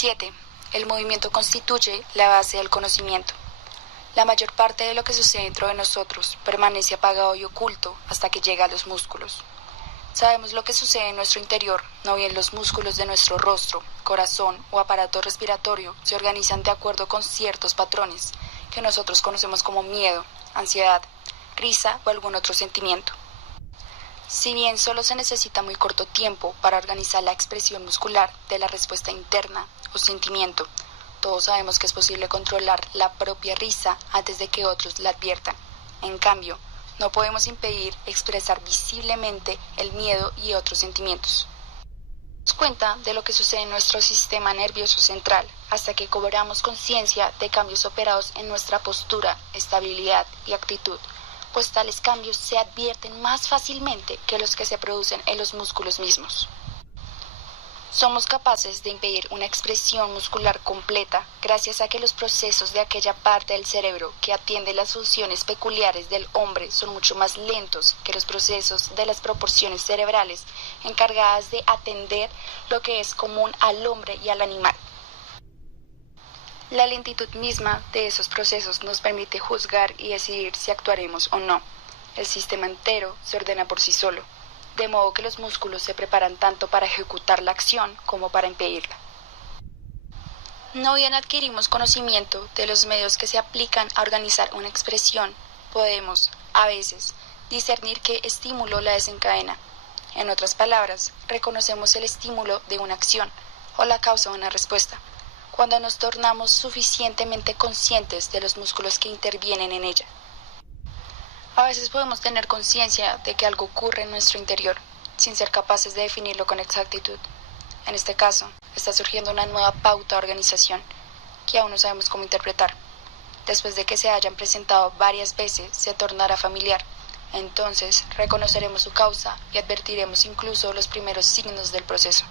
7. El movimiento constituye la base del conocimiento. La mayor parte de lo que sucede dentro de nosotros permanece apagado y oculto hasta que llega a los músculos. Sabemos lo que sucede en nuestro interior, no bien los músculos de nuestro rostro, corazón o aparato respiratorio se organizan de acuerdo con ciertos patrones que nosotros conocemos como miedo, ansiedad, risa o algún otro sentimiento. Si bien solo se necesita muy corto tiempo para organizar la expresión muscular de la respuesta interna o sentimiento, todos sabemos que es posible controlar la propia risa antes de que otros la adviertan. En cambio, no podemos impedir expresar visiblemente el miedo y otros sentimientos. Nos cuenta de lo que sucede en nuestro sistema nervioso central hasta que cobramos conciencia de cambios operados en nuestra postura, estabilidad y actitud, pues tales cambios se advierten más fácilmente que los que se producen en los músculos mismos. Somos capaces de impedir una expresión muscular completa gracias a que los procesos de aquella parte del cerebro que atiende las funciones peculiares del hombre son mucho más lentos que los procesos de las proporciones cerebrales encargadas de atender lo que es común al hombre y al animal. La lentitud misma de esos procesos nos permite juzgar y decidir si actuaremos o no. El sistema entero se ordena por sí solo, de modo que los músculos se preparan tanto para ejecutar la acción como para impedirla. No bien adquirimos conocimiento de los medios que se aplican a organizar una expresión, podemos, a veces, discernir qué estímulo la desencadena. En otras palabras, reconocemos el estímulo de una acción o la causa de una respuesta, cuando nos tornamos suficientemente conscientes de los músculos que intervienen en ella. A veces podemos tener conciencia de que algo ocurre en nuestro interior, sin ser capaces de definirlo con exactitud. En este caso, está surgiendo una nueva pauta de organización, que aún no sabemos cómo interpretar. Después de que se hayan presentado varias veces, se tornará familiar. Entonces, reconoceremos su causa y advertiremos incluso los primeros signos del proceso.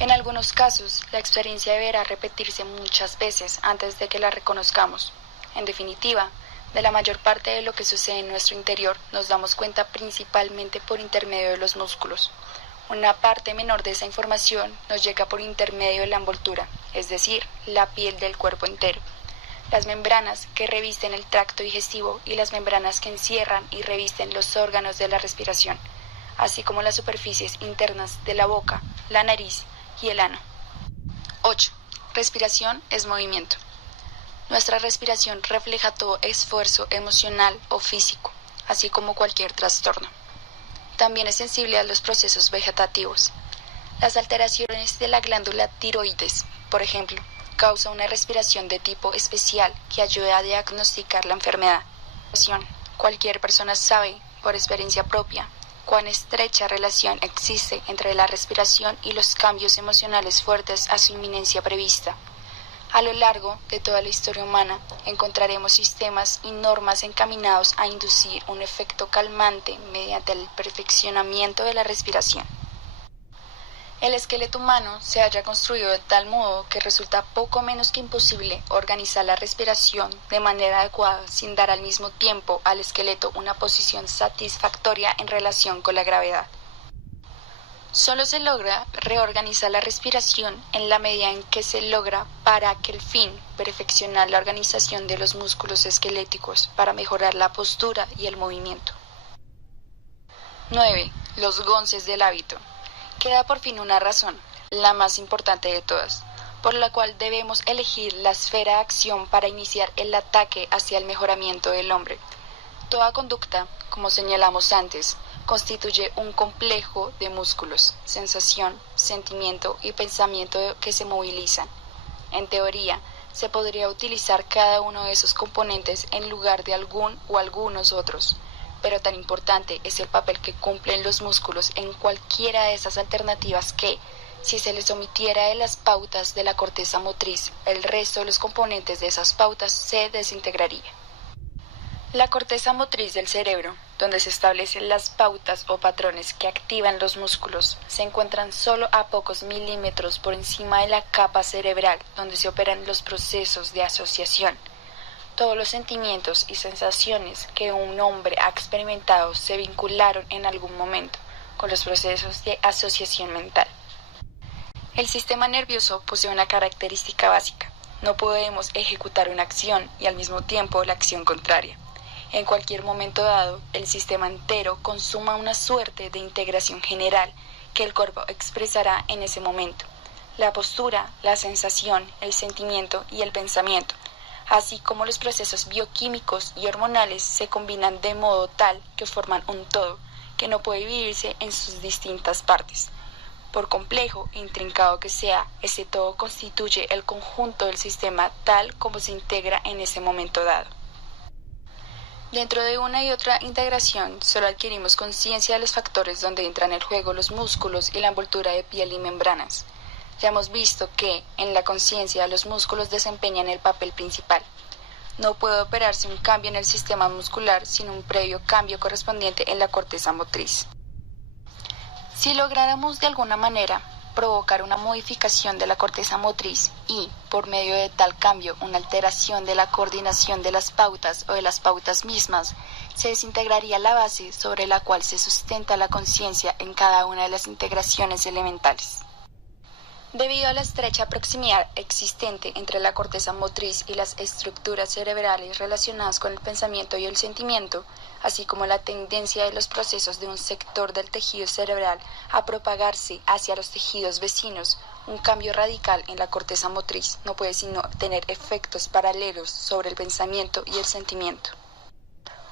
En algunos casos, la experiencia deberá repetirse muchas veces antes de que la reconozcamos. En definitiva, de la mayor parte de lo que sucede en nuestro interior nos damos cuenta principalmente por intermedio de los músculos. Una parte menor de esa información nos llega por intermedio de la envoltura, es decir, la piel del cuerpo entero, las membranas que revisten el tracto digestivo y las membranas que encierran y revisten los órganos de la respiración, así como las superficies internas de la boca, la nariz y el ano. 8. Respiración es movimiento. Nuestra respiración refleja todo esfuerzo emocional o físico, así como cualquier trastorno. También es sensible a los procesos vegetativos. Las alteraciones de la glándula tiroides, por ejemplo, causan una respiración de tipo especial que ayuda a diagnosticar la enfermedad. Cualquier persona sabe, por experiencia propia, cuán estrecha relación existe entre la respiración y los cambios emocionales fuertes a su inminencia prevista. A lo largo de toda la historia humana encontraremos sistemas y normas encaminados a inducir un efecto calmante mediante el perfeccionamiento de la respiración. El esqueleto humano se haya construido de tal modo que resulta poco menos que imposible organizar la respiración de manera adecuada sin dar al mismo tiempo al esqueleto una posición satisfactoria en relación con la gravedad. Solo se logra reorganizar la respiración en la medida en que se logra para aquel fin perfeccionar la organización de los músculos esqueléticos para mejorar la postura y el movimiento. 9. Los gonces del hábito. Queda por fin una razón, la más importante de todas, por la cual debemos elegir la esfera de acción para iniciar el ataque hacia el mejoramiento del hombre. Toda conducta, como señalamos antes, constituye un complejo de músculos, sensación, sentimiento y pensamiento que se movilizan. En teoría, se podría utilizar cada uno de esos componentes en lugar de algún o algunos otros, pero tan importante es el papel que cumplen los músculos en cualquiera de esas alternativas que, si se les omitiera de las pautas de la corteza motriz, el resto de los componentes de esas pautas se desintegraría. La corteza motriz del cerebro, donde se establecen las pautas o patrones que activan los músculos, se encuentran solo a pocos milímetros por encima de la capa cerebral donde se operan los procesos de asociación. Todos los sentimientos y sensaciones que un hombre ha experimentado se vincularon en algún momento con los procesos de asociación mental. El sistema nervioso posee una característica básica. No podemos ejecutar una acción y al mismo tiempo la acción contraria. En cualquier momento dado, el sistema entero consuma una suerte de integración general que el cuerpo expresará en ese momento. La postura, la sensación, el sentimiento y el pensamiento, así como los procesos bioquímicos y hormonales, se combinan de modo tal que forman un todo que no puede dividirse en sus distintas partes. Por complejo e intrincado que sea, ese todo constituye el conjunto del sistema tal como se integra en ese momento dado. Dentro de una y otra integración, solo adquirimos conciencia de los factores donde entran en juego los músculos y la envoltura de piel y membranas. Ya hemos visto que, en la conciencia, los músculos desempeñan el papel principal. No puede operarse un cambio en el sistema muscular sin un previo cambio correspondiente en la corteza motriz. Si lográramos de alguna manera provocar una modificación de la corteza motriz y, por medio de tal cambio, una alteración de la coordinación de las pautas o de las pautas mismas, se desintegraría la base sobre la cual se sustenta la conciencia en cada una de las integraciones elementales. Debido a la estrecha proximidad existente entre la corteza motriz y las estructuras cerebrales relacionadas con el pensamiento y el sentimiento, así como la tendencia de los procesos de un sector del tejido cerebral a propagarse hacia los tejidos vecinos, un cambio radical en la corteza motriz no puede sino tener efectos paralelos sobre el pensamiento y el sentimiento.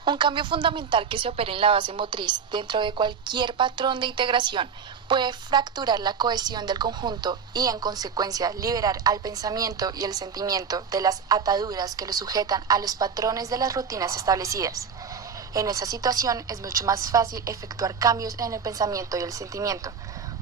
Un cambio fundamental que se opera en la base motriz dentro de cualquier patrón de integración puede fracturar la cohesión del conjunto y, en consecuencia, liberar al pensamiento y el sentimiento de las ataduras que lo sujetan a los patrones de las rutinas establecidas. En esa situación es mucho más fácil efectuar cambios en el pensamiento y el sentimiento,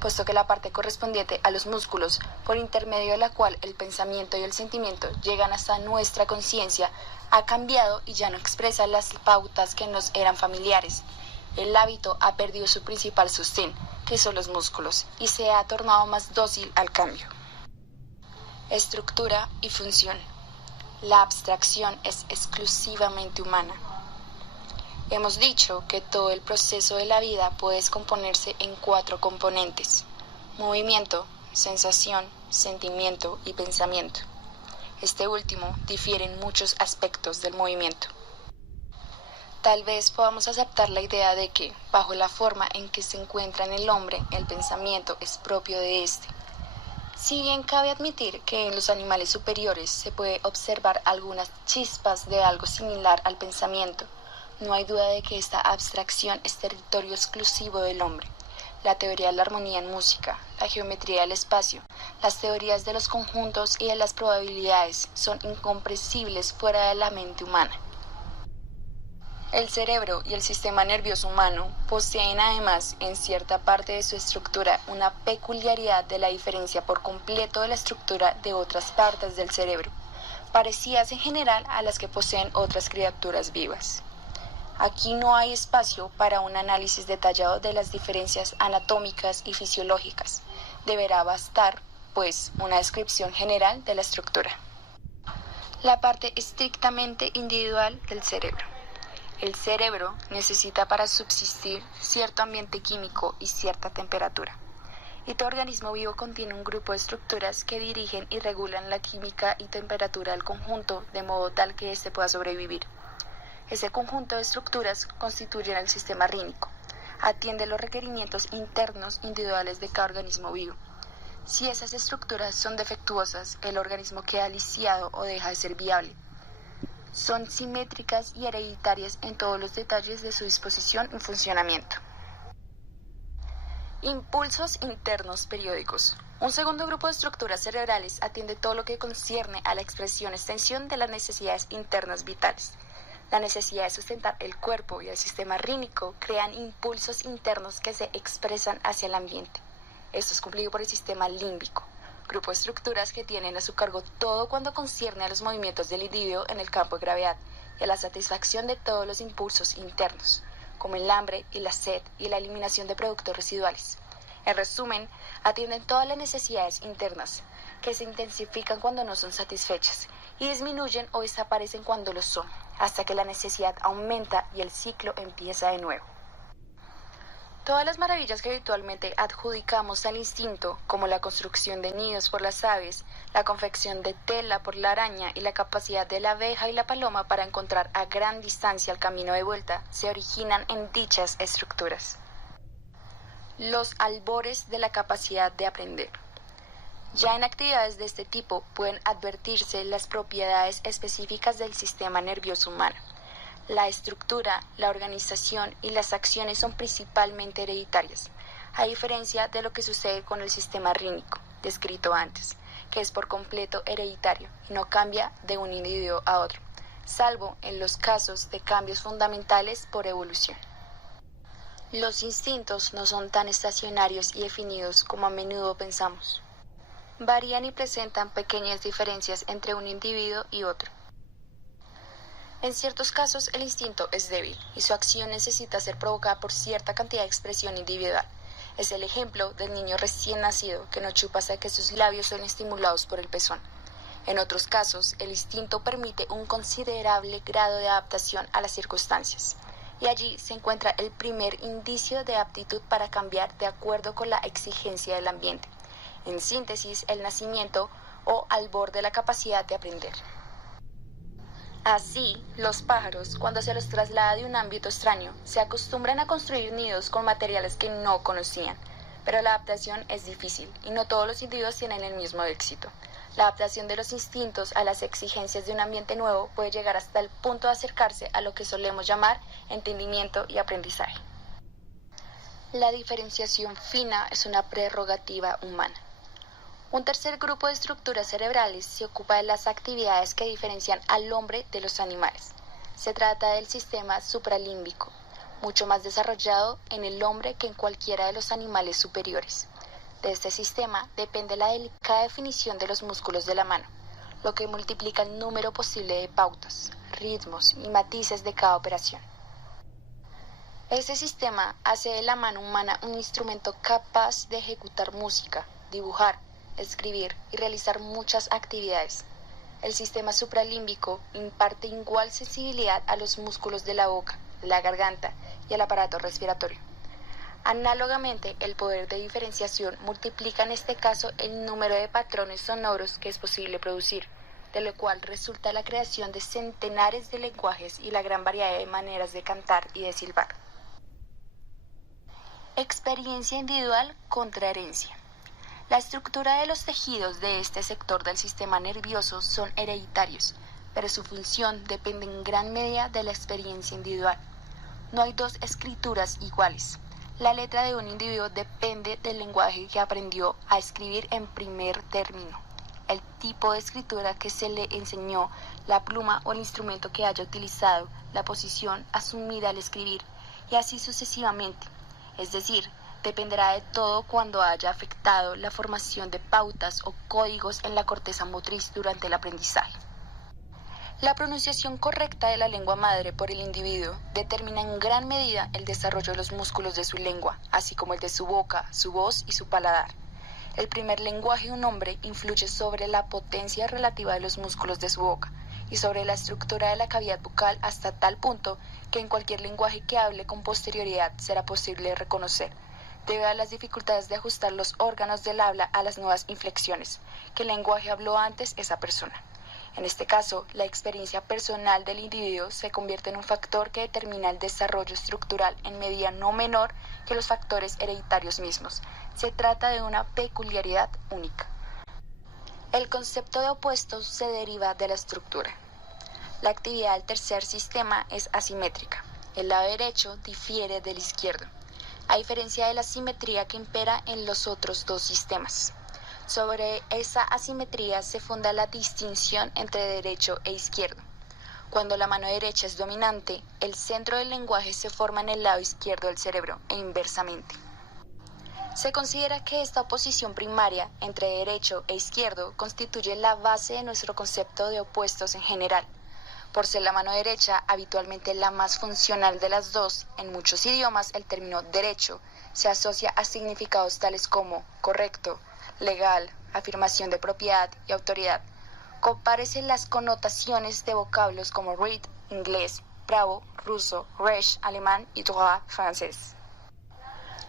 puesto que la parte correspondiente a los músculos, por intermedio de la cual el pensamiento y el sentimiento llegan hasta nuestra conciencia, ha cambiado y ya no expresa las pautas que nos eran familiares. El hábito ha perdido su principal sostén, que son los músculos, y se ha tornado más dócil al cambio. Estructura y función. La abstracción es exclusivamente humana. Hemos dicho que todo el proceso de la vida puede descomponerse en 4 componentes: movimiento, sensación, sentimiento y pensamiento. Este último difiere en muchos aspectos del movimiento. Tal vez podamos aceptar la idea de que, bajo la forma en que se encuentra en el hombre, el pensamiento es propio de éste. Si bien cabe admitir que en los animales superiores se puede observar algunas chispas de algo similar al pensamiento, no hay duda de que esta abstracción es territorio exclusivo del hombre. La teoría de la armonía en música, la geometría del espacio, las teorías de los conjuntos y de las probabilidades son incomprensibles fuera de la mente humana. El cerebro y el sistema nervioso humano poseen además en cierta parte de su estructura una peculiaridad de la diferencia por completo de la estructura de otras partes del cerebro, parecidas en general a las que poseen otras criaturas vivas. Aquí no hay espacio para un análisis detallado de las diferencias anatómicas y fisiológicas. Deberá bastar, pues, una descripción general de la estructura. La parte estrictamente individual del cerebro. El cerebro necesita para subsistir cierto ambiente químico y cierta temperatura. Y todo organismo vivo contiene un grupo de estructuras que dirigen y regulan la química y temperatura del conjunto de modo tal que éste pueda sobrevivir. Ese conjunto de estructuras constituye el sistema rínico. Atiende los requerimientos internos individuales de cada organismo vivo. Si esas estructuras son defectuosas, el organismo queda lisiado o deja de ser viable. Son simétricas y hereditarias en todos los detalles de su disposición y funcionamiento. Impulsos internos periódicos. Un segundo grupo de estructuras cerebrales atiende todo lo que concierne a la expresión-extensión de las necesidades internas vitales. La necesidad de sustentar el cuerpo y el sistema rínico crean impulsos internos que se expresan hacia el ambiente. Esto es cumplido por el sistema límbico, grupo de estructuras que tienen a su cargo todo cuando concierne a los movimientos del individuo en el campo de gravedad y a la satisfacción de todos los impulsos internos, como el hambre y la sed y la eliminación de productos residuales. En resumen, atienden todas las necesidades internas, que se intensifican cuando no son satisfechas y disminuyen o desaparecen cuando lo son, hasta que la necesidad aumenta y el ciclo empieza de nuevo. Todas las maravillas que habitualmente adjudicamos al instinto, como la construcción de nidos por las aves, la confección de tela por la araña y la capacidad de la abeja y la paloma para encontrar a gran distancia el camino de vuelta, se originan en dichas estructuras. Los albores de la capacidad de aprender. Ya en actividades de este tipo pueden advertirse las propiedades específicas del sistema nervioso humano. La estructura, la organización y las acciones son principalmente hereditarias, a diferencia de lo que sucede con el sistema rínico, descrito antes, que es por completo hereditario y no cambia de un individuo a otro, salvo en los casos de cambios fundamentales por evolución. Los instintos no son tan estacionarios y definidos como a menudo pensamos. Varían y presentan pequeñas diferencias entre un individuo y otro. En ciertos casos el instinto es débil y su acción necesita ser provocada por cierta cantidad de expresión individual. Es el ejemplo del niño recién nacido que no chupa hasta que sus labios son estimulados por el pezón. En otros casos, el instinto permite un considerable grado de adaptación a las circunstancias. Y allí se encuentra el primer indicio de aptitud para cambiar de acuerdo con la exigencia del ambiente. En síntesis, el nacimiento o albor de la capacidad de aprender. Así, los pájaros, cuando se los traslada de un ámbito extraño, se acostumbran a construir nidos con materiales que no conocían, pero la adaptación es difícil y no todos los individuos tienen el mismo éxito. La adaptación de los instintos a las exigencias de un ambiente nuevo puede llegar hasta el punto de acercarse a lo que solemos llamar entendimiento y aprendizaje. La diferenciación fina es una prerrogativa humana. Un tercer grupo de estructuras cerebrales se ocupa de las actividades que diferencian al hombre de los animales. Se trata del sistema supralímbico, mucho más desarrollado en el hombre que en cualquiera de los animales superiores. De este sistema depende la delicada definición de los músculos de la mano, lo que multiplica el número posible de pautas, ritmos y matices de cada operación. Este sistema hace de la mano humana un instrumento capaz de ejecutar música, dibujar, escribir y realizar muchas actividades. El sistema supralímbico imparte igual sensibilidad a los músculos de la boca, la garganta y el aparato respiratorio. Análogamente, el poder de diferenciación multiplica en este caso el número de patrones sonoros que es posible producir, de lo cual resulta la creación de centenares de lenguajes y la gran variedad de maneras de cantar y de silbar. Experiencia individual contra herencia. La estructura de los tejidos de este sector del sistema nervioso son hereditarios, pero su función depende en gran medida de la experiencia individual. No hay dos escrituras iguales. La letra de un individuo depende del lenguaje que aprendió a escribir en primer término, el tipo de escritura que se le enseñó, la pluma o el instrumento que haya utilizado, la posición asumida al escribir, y así sucesivamente. Es decir, dependerá de todo cuando haya afectado la formación de pautas o códigos en la corteza motriz durante el aprendizaje. La pronunciación correcta de la lengua madre por el individuo determina en gran medida el desarrollo de los músculos de su lengua, así como el de su boca, su voz y su paladar. El primer lenguaje de un hombre influye sobre la potencia relativa de los músculos de su boca y sobre la estructura de la cavidad bucal hasta tal punto que en cualquier lenguaje que hable con posterioridad será posible reconocer, debido a las dificultades de ajustar los órganos del habla a las nuevas inflexiones, que el lenguaje habló antes esa persona. En este caso, la experiencia personal del individuo se convierte en un factor que determina el desarrollo estructural en medida no menor que los factores hereditarios mismos. Se trata de una peculiaridad única. El concepto de opuestos se deriva de la estructura. La actividad del tercer sistema es asimétrica. El lado derecho difiere del izquierdo, a diferencia de la simetría que impera en los otros dos sistemas. Sobre esa asimetría se funda la distinción entre derecho e izquierdo. Cuando la mano derecha es dominante, el centro del lenguaje se forma en el lado izquierdo del cerebro e inversamente. Se considera que esta oposición primaria entre derecho e izquierdo constituye la base de nuestro concepto de opuestos en general. Por ser la mano derecha habitualmente la más funcional de las dos, en muchos idiomas el término derecho se asocia a significados tales como correcto, legal, afirmación de propiedad y autoridad. Compárese las connotaciones de vocablos como read, inglés, bravo, ruso, recht, alemán y droit, francés.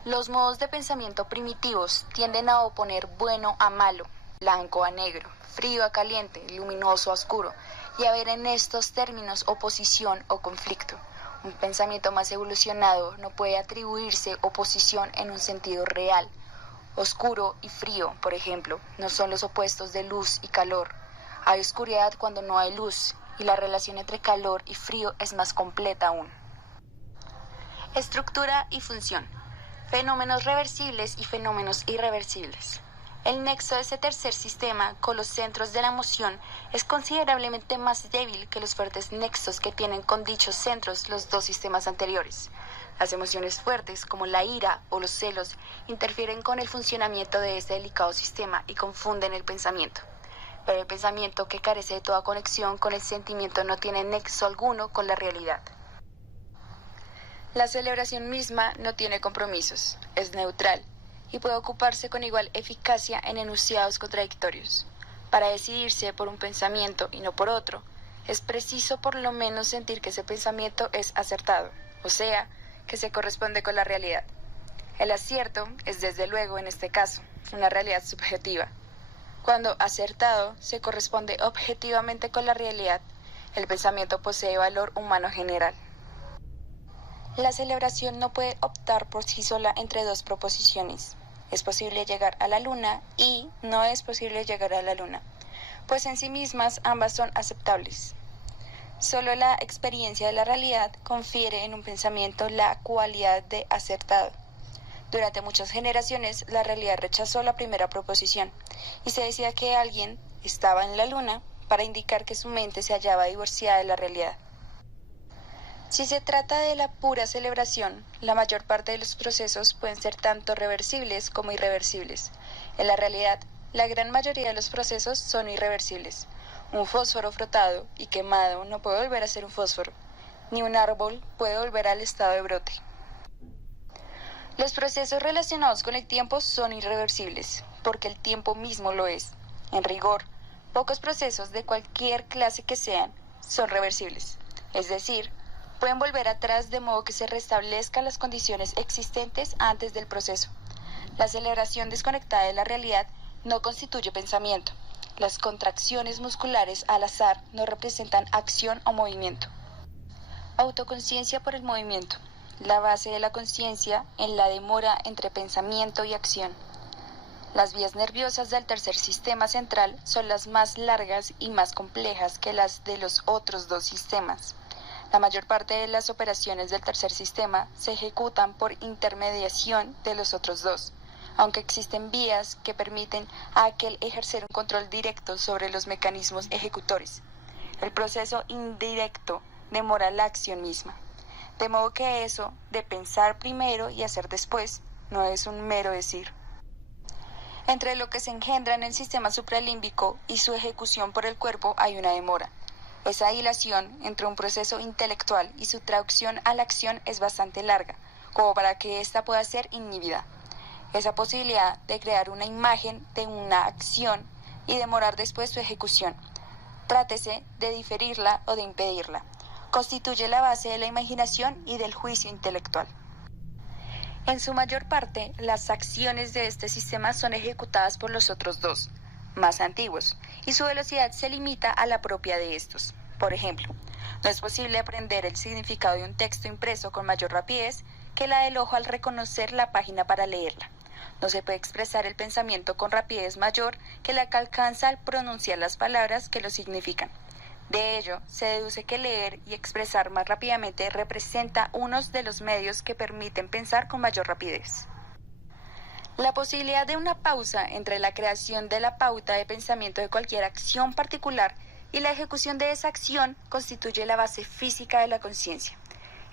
Los modos de pensamiento primitivos tienden a oponer bueno a malo, blanco a negro, frío a caliente, luminoso a oscuro, y a ver en estos términos oposición o conflicto. Un pensamiento más evolucionado no puede atribuirse oposición en un sentido real. Oscuro y frío, por ejemplo, no son los opuestos de luz y calor. Hay oscuridad cuando no hay luz, y la relación entre calor y frío es más completa aún. Estructura y función. Fenómenos reversibles y fenómenos irreversibles. El nexo de ese tercer sistema con los centros de la emoción es considerablemente más débil que los fuertes nexos que tienen con dichos centros los dos sistemas anteriores. Las emociones fuertes, como la ira o los celos, interfieren con el funcionamiento de este delicado sistema y confunden el pensamiento. Pero el pensamiento que carece de toda conexión con el sentimiento no tiene nexo alguno con la realidad. La celebración misma no tiene compromisos, es neutral y puede ocuparse con igual eficacia en enunciados contradictorios. Para decidirse por un pensamiento y no por otro, es preciso por lo menos sentir que ese pensamiento es acertado, o sea, que se corresponde con la realidad. El acierto es desde luego en este caso una realidad subjetiva. Cuando acertado se corresponde objetivamente con la realidad, el pensamiento posee valor humano general. La celebración no puede optar por sí sola entre dos proposiciones. Es posible llegar a la luna y no es posible llegar a la luna, pues en sí mismas ambas son aceptables. Solo la experiencia de la realidad confiere en un pensamiento la cualidad de acertado. Durante muchas generaciones, la realidad rechazó la primera proposición y se decía que alguien estaba en la luna para indicar que su mente se hallaba divorciada de la realidad. Si se trata de la pura celebración, la mayor parte de los procesos pueden ser tanto reversibles como irreversibles. En la realidad, la gran mayoría de los procesos son irreversibles. Un fósforo frotado y quemado no puede volver a ser un fósforo, ni un árbol puede volver al estado de brote. Los procesos relacionados con el tiempo son irreversibles, porque el tiempo mismo lo es. En rigor, pocos procesos de cualquier clase que sean son reversibles, es decir, pueden volver atrás de modo que se restablezcan las condiciones existentes antes del proceso. La celebración desconectada de la realidad no constituye pensamiento. Las contracciones musculares al azar no representan acción o movimiento. Autoconciencia por el movimiento. La base de la conciencia en la demora entre pensamiento y acción. Las vías nerviosas del tercer sistema central son las más largas y más complejas que las de los otros dos sistemas. La mayor parte de las operaciones del tercer sistema se ejecutan por intermediación de los otros dos, aunque existen vías que permiten a aquel ejercer un control directo sobre los mecanismos ejecutores. El proceso indirecto demora la acción misma. De modo que eso de pensar primero y hacer después no es un mero decir. Entre lo que se engendra en el sistema supralímbico y su ejecución por el cuerpo hay una demora. Esa dilación entre un proceso intelectual y su traducción a la acción es bastante larga, como para que ésta pueda ser inhibida. Esa posibilidad de crear una imagen de una acción y demorar después su ejecución, trátese de diferirla o de impedirla, constituye la base de la imaginación y del juicio intelectual. En su mayor parte, las acciones de este sistema son ejecutadas por los otros dos, más antiguos, y su velocidad se limita a la propia de estos. Por ejemplo, no es posible aprender el significado de un texto impreso con mayor rapidez que la del ojo al reconocer la página para leerla. No se puede expresar el pensamiento con rapidez mayor que la que alcanza al pronunciar las palabras que lo significan. De ello, se deduce que leer y expresar más rápidamente representa uno de los medios que permiten pensar con mayor rapidez. La posibilidad de una pausa entre la creación de la pauta de pensamiento de cualquier acción particular y la ejecución de esa acción constituye la base física de la conciencia.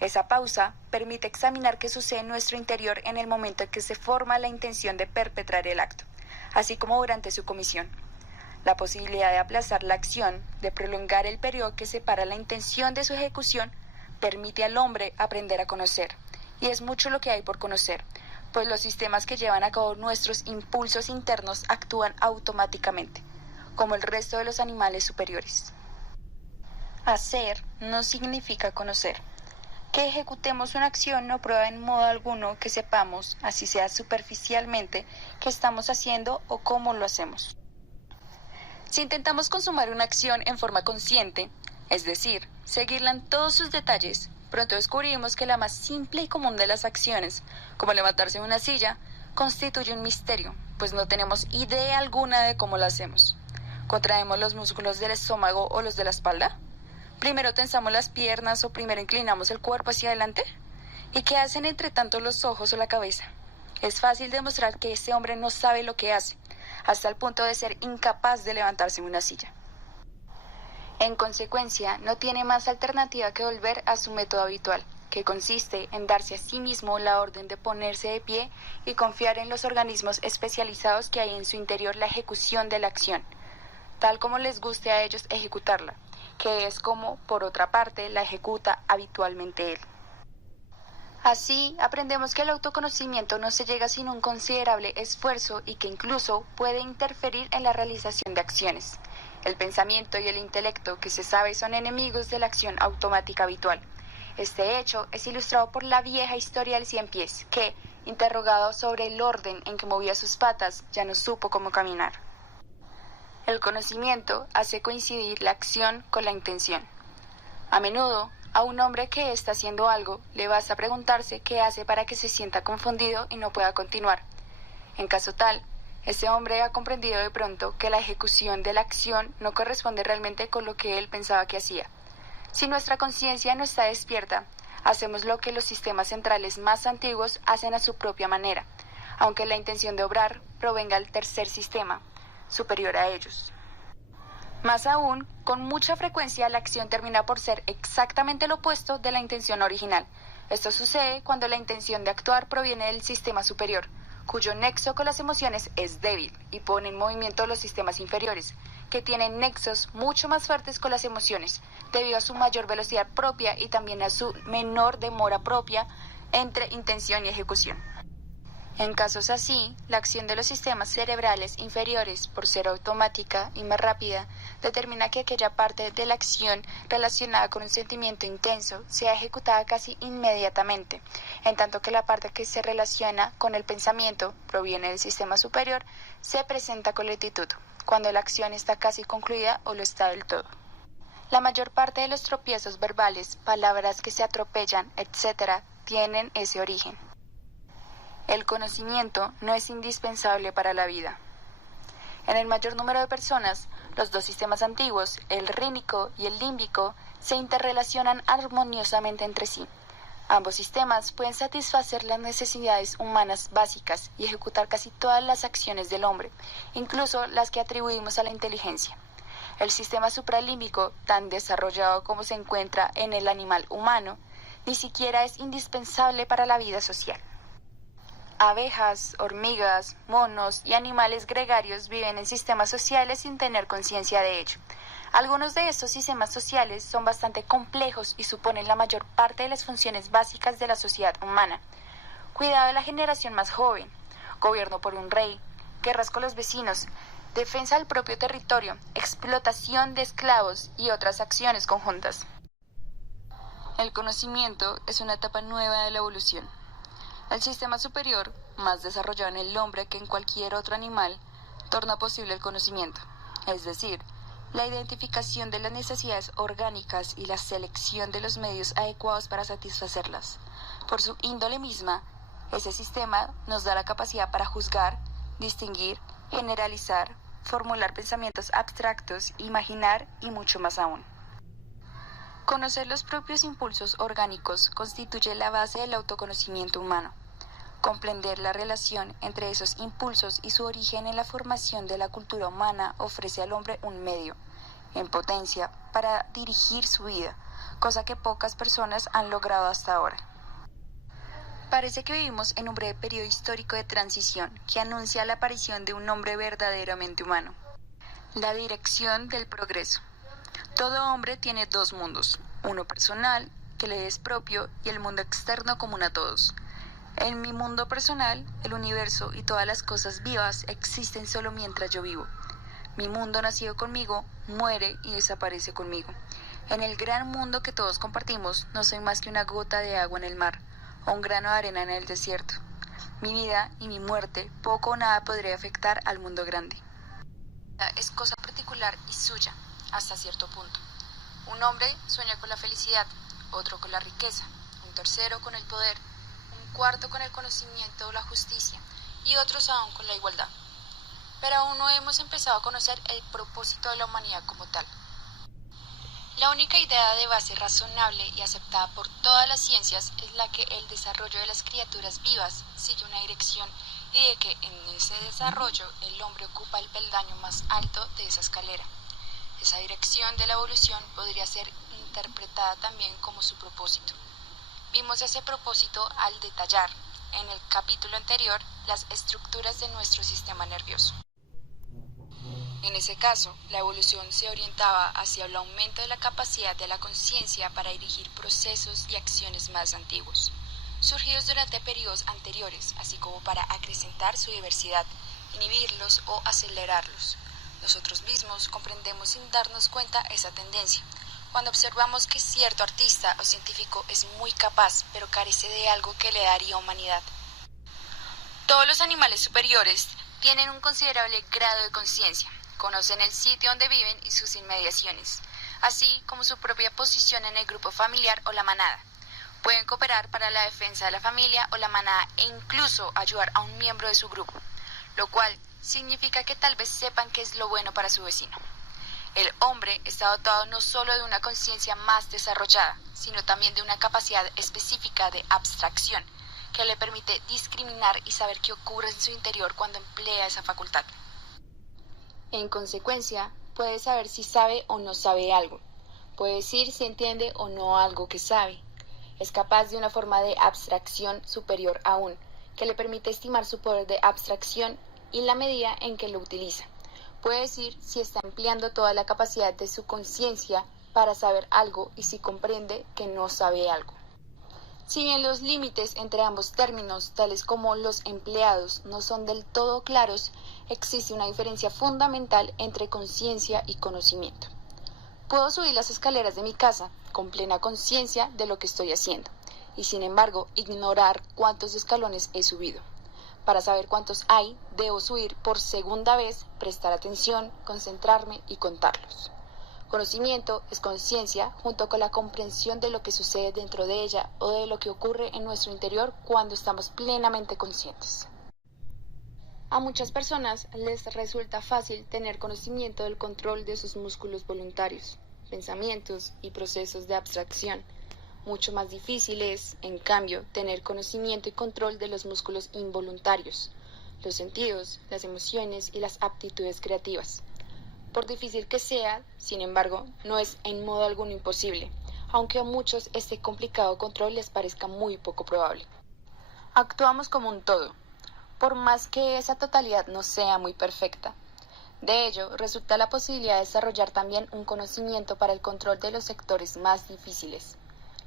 Esa pausa permite examinar qué sucede en nuestro interior en el momento en que se forma la intención de perpetrar el acto, así como durante su comisión. La posibilidad de aplazar la acción, de prolongar el periodo que separa la intención de su ejecución, permite al hombre aprender a conocer. Y es mucho lo que hay por conocer, pues los sistemas que llevan a cabo nuestros impulsos internos actúan automáticamente, como el resto de los animales superiores. Hacer no significa conocer. Que ejecutemos una acción no prueba en modo alguno que sepamos, así sea superficialmente, qué estamos haciendo o cómo lo hacemos. Si intentamos consumar una acción en forma consciente, es decir, seguirla en todos sus detalles, pronto descubrimos que la más simple y común de las acciones, como levantarse de una silla, constituye un misterio, pues no tenemos idea alguna de cómo lo hacemos. ¿Contraemos los músculos del estómago o los de la espalda? ¿Primero tensamos las piernas o primero inclinamos el cuerpo hacia adelante? ¿Y qué hacen entre tanto los ojos o la cabeza? Es fácil demostrar que ese hombre no sabe lo que hace, hasta el punto de ser incapaz de levantarse en una silla. En consecuencia, no tiene más alternativa que volver a su método habitual, que consiste en darse a sí mismo la orden de ponerse de pie y confiar en los organismos especializados que hay en su interior la ejecución de la acción, tal como les guste a ellos ejecutarla, que es como, por otra parte, la ejecuta habitualmente él. Así, aprendemos que el autoconocimiento no se llega sin un considerable esfuerzo y que incluso puede interferir en la realización de acciones. El pensamiento y el intelecto, que se sabe son enemigos de la acción automática habitual. Este hecho es ilustrado por la vieja historia del cien pies, que, interrogado sobre el orden en que movía sus patas, ya no supo cómo caminar. El conocimiento hace coincidir la acción con la intención. A menudo, a un hombre que está haciendo algo, le basta preguntarse qué hace para que se sienta confundido y no pueda continuar. En caso tal, ese hombre ha comprendido de pronto que la ejecución de la acción no corresponde realmente con lo que él pensaba que hacía. Si nuestra conciencia no está despierta, hacemos lo que los sistemas centrales más antiguos hacen a su propia manera, aunque la intención de obrar provenga del tercer sistema, superior a ellos. Más aún, con mucha frecuencia la acción termina por ser exactamente lo opuesto de la intención original. Esto sucede cuando la intención de actuar proviene del sistema superior, cuyo nexo con las emociones es débil y pone en movimiento los sistemas inferiores, que tienen nexos mucho más fuertes con las emociones, debido a su mayor velocidad propia y también a su menor demora propia entre intención y ejecución. En casos así, la acción de los sistemas cerebrales inferiores, por ser automática y más rápida, determina que aquella parte de la acción relacionada con un sentimiento intenso sea ejecutada casi inmediatamente, en tanto que la parte que se relaciona con el pensamiento, proviene del sistema superior, se presenta con lentitud, cuando la acción está casi concluida o lo está del todo. La mayor parte de los tropiezos verbales, palabras que se atropellan, etc., tienen ese origen. El conocimiento no es indispensable para la vida. En el mayor número de personas, los dos sistemas antiguos, el rínico y el límbico, se interrelacionan armoniosamente entre sí. Ambos sistemas pueden satisfacer las necesidades humanas básicas y ejecutar casi todas las acciones del hombre, incluso las que atribuimos a la inteligencia. El sistema supralímbico, tan desarrollado como se encuentra en el animal humano, ni siquiera es indispensable para la vida social. Abejas, hormigas, monos y animales gregarios viven en sistemas sociales sin tener conciencia de ello. Algunos de estos sistemas sociales son bastante complejos y suponen la mayor parte de las funciones básicas de la sociedad humana. Cuidado de la generación más joven, gobierno por un rey, guerras con los vecinos, defensa del propio territorio, explotación de esclavos y otras acciones conjuntas. El conocimiento es una etapa nueva de la evolución. El sistema superior, más desarrollado en el hombre que en cualquier otro animal, torna posible el conocimiento, es decir, la identificación de las necesidades orgánicas y la selección de los medios adecuados para satisfacerlas. Por su índole misma, ese sistema nos da la capacidad para juzgar, distinguir, generalizar, formular pensamientos abstractos, imaginar y mucho más aún. Conocer los propios impulsos orgánicos constituye la base del autoconocimiento humano. Comprender la relación entre esos impulsos y su origen en la formación de la cultura humana ofrece al hombre un medio, en potencia, para dirigir su vida, cosa que pocas personas han logrado hasta ahora. Parece que vivimos en un breve periodo histórico de transición que anuncia la aparición de un hombre verdaderamente humano. La dirección del progreso. Todo hombre tiene dos mundos, uno personal, que le es propio, y el mundo externo común a todos. En mi mundo personal, el universo y todas las cosas vivas existen solo mientras yo vivo. Mi mundo nacido conmigo muere y desaparece conmigo. En el gran mundo que todos compartimos, no soy más que una gota de agua en el mar o un grano de arena en el desierto. Mi vida y mi muerte poco o nada podría afectar al mundo grande. Es cosa particular y suya, hasta cierto punto. Un hombre sueña con la felicidad, otro con la riqueza, un tercero con el poder, un cuarto con el conocimiento o la justicia, y otros aún con la igualdad. Pero aún no hemos empezado a conocer el propósito de la humanidad como tal. La única idea de base razonable y aceptada por todas las ciencias es la que el desarrollo de las criaturas vivas sigue una dirección y de que en ese desarrollo el hombre ocupa el peldaño más alto de esa escalera. Esa dirección de la evolución podría ser interpretada también como su propósito. Vimos ese propósito al detallar, en el capítulo anterior, las estructuras de nuestro sistema nervioso. En ese caso, la evolución se orientaba hacia el aumento de la capacidad de la conciencia para dirigir procesos y acciones más antiguos, surgidos durante periodos anteriores, así como para acrecentar su diversidad, inhibirlos o acelerarlos. Nosotros mismos comprendemos sin darnos cuenta esa tendencia, cuando observamos que cierto artista o científico es muy capaz, pero carece de algo que le daría humanidad. Todos los animales superiores tienen un considerable grado de conciencia. Conocen el sitio donde viven y sus inmediaciones, así como su propia posición en el grupo familiar o la manada. Pueden cooperar para la defensa de la familia o la manada e incluso ayudar a un miembro de su grupo, lo cual significa que tal vez sepan qué es lo bueno para su vecino. El hombre está dotado no solo de una conciencia más desarrollada, sino también de una capacidad específica de abstracción, que le permite discriminar y saber qué ocurre en su interior cuando emplea esa facultad. En consecuencia, puede saber si sabe o no sabe algo. Puede decir si entiende o no algo que sabe. Es capaz de una forma de abstracción superior aún, que le permite estimar su poder de abstracción y la medida en que lo utiliza. Puede decir si está empleando toda la capacidad de su conciencia para saber algo y si comprende que no sabe algo. Si bien los límites entre ambos términos, tales como los empleados, no son del todo claros, existe una diferencia fundamental entre conciencia y conocimiento. Puedo subir las escaleras de mi casa con plena conciencia de lo que estoy haciendo, y sin embargo ignorar cuántos escalones he subido. Para saber cuántos hay, debo subir por segunda vez, prestar atención, concentrarme y contarlos. Conocimiento es conciencia junto con la comprensión de lo que sucede dentro de ella o de lo que ocurre en nuestro interior cuando estamos plenamente conscientes. A muchas personas les resulta fácil tener conocimiento del control de sus músculos voluntarios, pensamientos y procesos de abstracción. Mucho más difícil es, en cambio, tener conocimiento y control de los músculos involuntarios, los sentidos, las emociones y las aptitudes creativas. Por difícil que sea, sin embargo, no es en modo alguno imposible, aunque a muchos este complicado control les parezca muy poco probable. Actuamos como un todo, por más que esa totalidad no sea muy perfecta. De ello, resulta la posibilidad de desarrollar también un conocimiento para el control de los sectores más difíciles.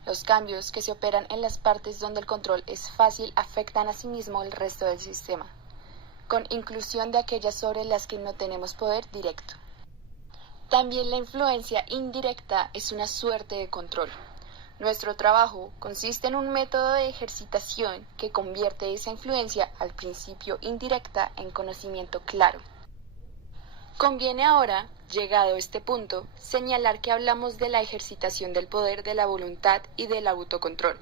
Los cambios que se operan en las partes donde el control es fácil afectan asimismo el resto del sistema, con inclusión de aquellas sobre las que no tenemos poder directo. También la influencia indirecta es una suerte de control. Nuestro trabajo consiste en un método de ejercitación que convierte esa influencia al principio indirecta en conocimiento claro. Conviene ahora, llegado a este punto, señalar que hablamos de la ejercitación del poder de la voluntad y del autocontrol,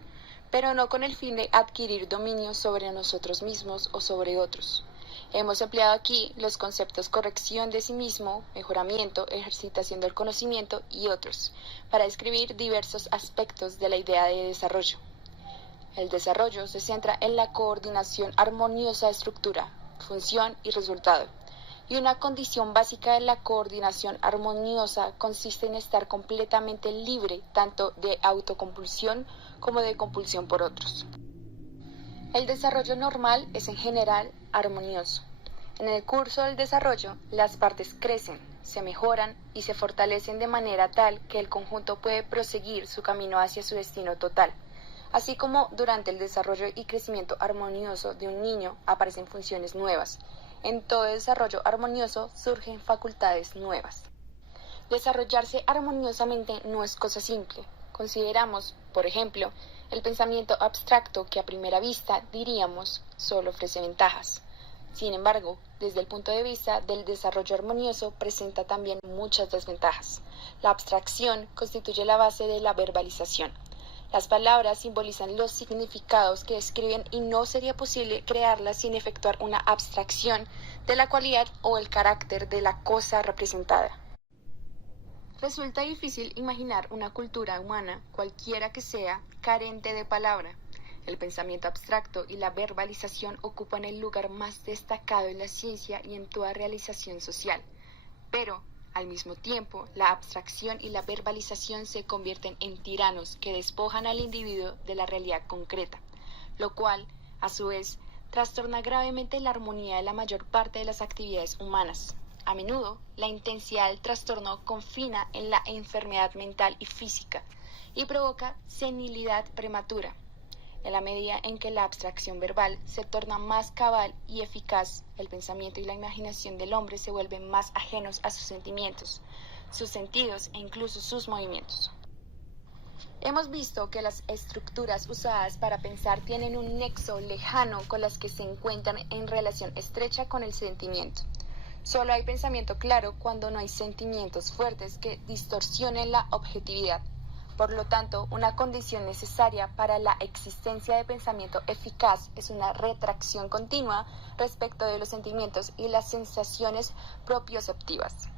pero no con el fin de adquirir dominio sobre nosotros mismos o sobre otros. Hemos empleado aquí los conceptos corrección de sí mismo, mejoramiento, ejercitación del conocimiento y otros, para describir diversos aspectos de la idea de desarrollo. El desarrollo se centra en la coordinación armoniosa de estructura, función y resultado, y una condición básica de la coordinación armoniosa consiste en estar completamente libre tanto de autocompulsión como de compulsión por otros. El desarrollo normal es en general armonioso. En el curso del desarrollo, las partes crecen, se mejoran y se fortalecen de manera tal que el conjunto puede proseguir su camino hacia su destino total. Así como durante el desarrollo y crecimiento armonioso de un niño aparecen funciones nuevas, en todo desarrollo armonioso surgen facultades nuevas. Desarrollarse armoniosamente no es cosa simple. Consideramos, por ejemplo, el pensamiento abstracto que a primera vista diríamos solo ofrece ventajas. Sin embargo, desde el punto de vista del desarrollo armonioso presenta también muchas desventajas. La abstracción constituye la base de la verbalización. Las palabras simbolizan los significados que describen y no sería posible crearlas sin efectuar una abstracción de la cualidad o el carácter de la cosa representada. Resulta difícil imaginar una cultura humana, cualquiera que sea, carente de palabra. El pensamiento abstracto y la verbalización ocupan el lugar más destacado en la ciencia y en toda realización social. Pero, al mismo tiempo, la abstracción y la verbalización se convierten en tiranos que despojan al individuo de la realidad concreta, lo cual, a su vez, trastorna gravemente la armonía de la mayor parte de las actividades humanas. A menudo, la intensidad del trastorno confina en la enfermedad mental y física y provoca senilidad prematura. En la medida en que la abstracción verbal se torna más cabal y eficaz, el pensamiento y la imaginación del hombre se vuelven más ajenos a sus sentimientos, sus sentidos e incluso sus movimientos. Hemos visto que las estructuras usadas para pensar tienen un nexo lejano con las que se encuentran en relación estrecha con el sentimiento. Solo hay pensamiento claro cuando no hay sentimientos fuertes que distorsionen la objetividad. Por lo tanto, una condición necesaria para la existencia de pensamiento eficaz es una retracción continua respecto de los sentimientos y las sensaciones propioceptivas.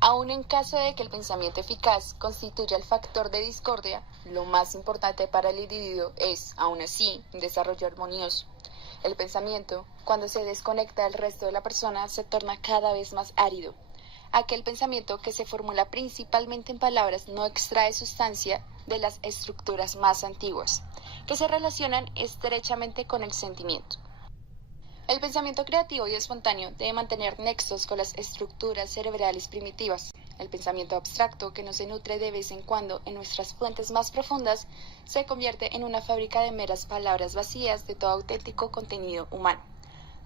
Aun en caso de que el pensamiento eficaz constituya el factor de discordia, lo más importante para el individuo es, aun así, un desarrollo armonioso. El pensamiento, cuando se desconecta del resto de la persona, se torna cada vez más árido. Aquel pensamiento que se formula principalmente en palabras no extrae sustancia de las estructuras más antiguas, que se relacionan estrechamente con el sentimiento. El pensamiento creativo y espontáneo debe mantener nexos con las estructuras cerebrales primitivas. El pensamiento abstracto, que no se nutre de vez en cuando en nuestras fuentes más profundas, se convierte en una fábrica de meras palabras vacías de todo auténtico contenido humano.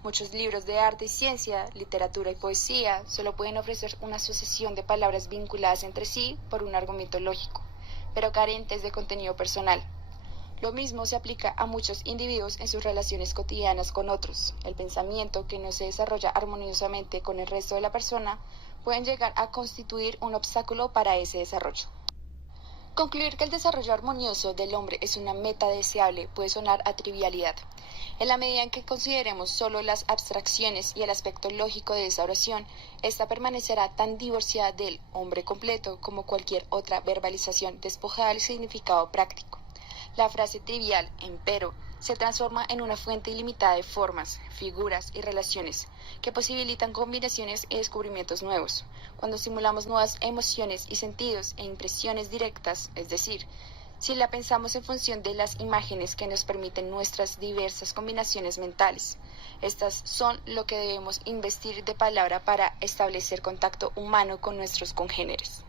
Muchos libros de arte y ciencia, literatura y poesía solo pueden ofrecer una sucesión de palabras vinculadas entre sí por un argumento lógico, pero carentes de contenido personal. Lo mismo se aplica a muchos individuos en sus relaciones cotidianas con otros. El pensamiento que no se desarrolla armoniosamente con el resto de la persona puede llegar a constituir un obstáculo para ese desarrollo. Concluir que el desarrollo armonioso del hombre es una meta deseable puede sonar a trivialidad. En la medida en que consideremos solo las abstracciones y el aspecto lógico de esa oración, esta permanecerá tan divorciada del hombre completo como cualquier otra verbalización despojada del significado práctico. La frase trivial, empero, se transforma en una fuente ilimitada de formas, figuras y relaciones que posibilitan combinaciones y descubrimientos nuevos. Cuando simulamos nuevas emociones y sentidos e impresiones directas, es decir, si la pensamos en función de las imágenes que nos permiten nuestras diversas combinaciones mentales. Estas son lo que debemos investir de palabra para establecer contacto humano con nuestros congéneres.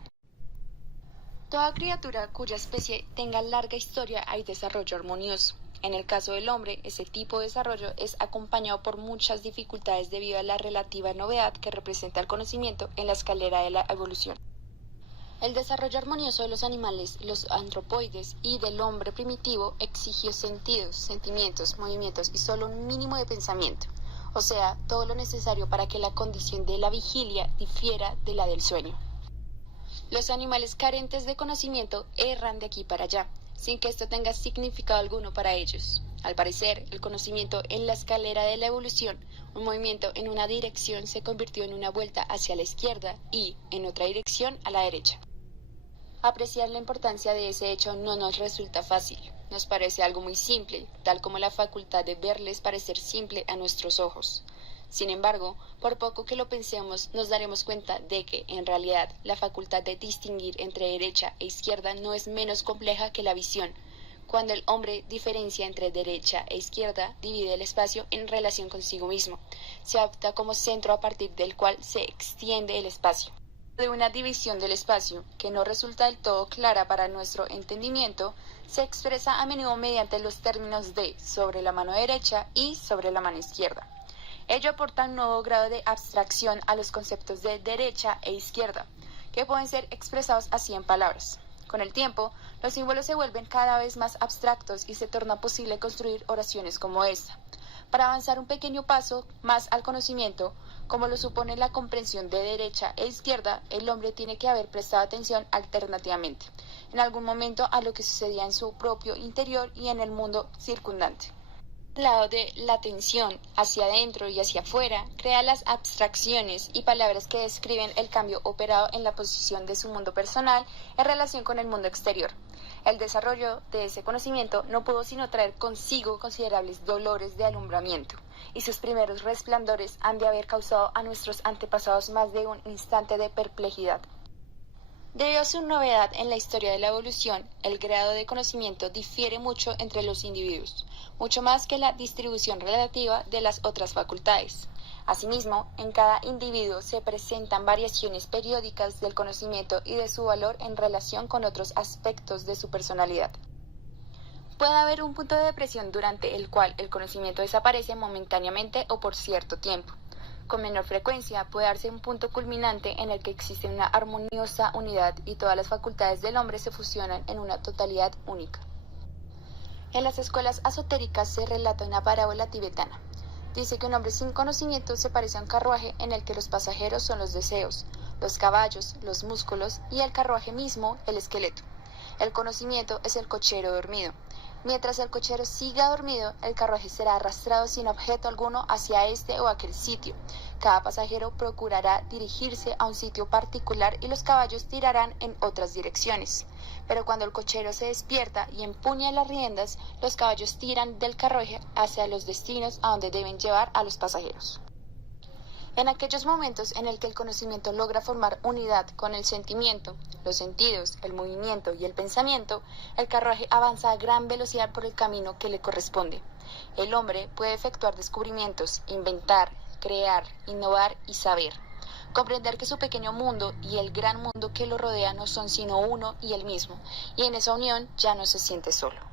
Toda criatura cuya especie tenga larga historia hay desarrollo armonioso. En el caso del hombre, ese tipo de desarrollo es acompañado por muchas dificultades debido a la relativa novedad que representa el conocimiento en la escalera de la evolución. El desarrollo armonioso de los animales, los antropoides y del hombre primitivo exigió sentidos, sentimientos, movimientos y solo un mínimo de pensamiento, o sea, todo lo necesario para que la condición de la vigilia difiera de la del sueño. Los animales carentes de conocimiento erran de aquí para allá, sin que esto tenga significado alguno para ellos. Al parecer, el conocimiento en la escalera de la evolución, un movimiento en una dirección se convirtió en una vuelta hacia la izquierda y, en otra dirección, a la derecha. Apreciar la importancia de ese hecho no nos resulta fácil. Nos parece algo muy simple, tal como la facultad de verles parecer simple a nuestros ojos. Sin embargo, por poco que lo pensemos, nos daremos cuenta de que, en realidad, la facultad de distinguir entre derecha e izquierda no es menos compleja que la visión. Cuando el hombre diferencia entre derecha e izquierda, divide el espacio en relación consigo mismo. Se adopta como centro a partir del cual se extiende el espacio. De una división del espacio, que no resulta del todo clara para nuestro entendimiento, se expresa a menudo mediante los términos de sobre la mano derecha y sobre la mano izquierda. Ello aporta un nuevo grado de abstracción a los conceptos de derecha e izquierda, que pueden ser expresados así en palabras. Con el tiempo, los símbolos se vuelven cada vez más abstractos y se torna posible construir oraciones como esta. Para avanzar un pequeño paso más al conocimiento, como lo supone la comprensión de derecha e izquierda, el hombre tiene que haber prestado atención alternativamente, en algún momento a lo que sucedía en su propio interior y en el mundo circundante. El lado de la atención hacia adentro y hacia afuera crea las abstracciones y palabras que describen el cambio operado en la posición de su mundo personal en relación con el mundo exterior. El desarrollo de ese conocimiento no pudo sino traer consigo considerables dolores de alumbramiento, y sus primeros resplandores han de haber causado a nuestros antepasados más de un instante de perplejidad. Debido a su novedad en la historia de la evolución, el grado de conocimiento difiere mucho entre los individuos, mucho más que la distribución relativa de las otras facultades. Asimismo, en cada individuo se presentan variaciones periódicas del conocimiento y de su valor en relación con otros aspectos de su personalidad. Puede haber un punto de depresión durante el cual el conocimiento desaparece momentáneamente o por cierto tiempo. Con menor frecuencia puede darse un punto culminante en el que existe una armoniosa unidad y todas las facultades del hombre se fusionan en una totalidad única. En las escuelas esotéricas se relata una parábola tibetana. Dice que un hombre sin conocimiento se parece a un carruaje en el que los pasajeros son los deseos, los caballos, los músculos y el carruaje mismo, el esqueleto. El conocimiento es el cochero dormido. Mientras el cochero siga dormido, el carruaje será arrastrado sin objeto alguno hacia este o aquel sitio. Cada pasajero procurará dirigirse a un sitio particular y los caballos tirarán en otras direcciones. Pero cuando el cochero se despierta y empuña las riendas, los caballos tiran del carruaje hacia los destinos a donde deben llevar a los pasajeros. En aquellos momentos en el que el conocimiento logra formar unidad con el sentimiento, los sentidos, el movimiento y el pensamiento, el carruaje avanza a gran velocidad por el camino que le corresponde. El hombre puede efectuar descubrimientos, inventar, crear, innovar y saber. Comprender que su pequeño mundo y el gran mundo que lo rodea no son sino uno y el mismo, y en esa unión ya no se siente solo.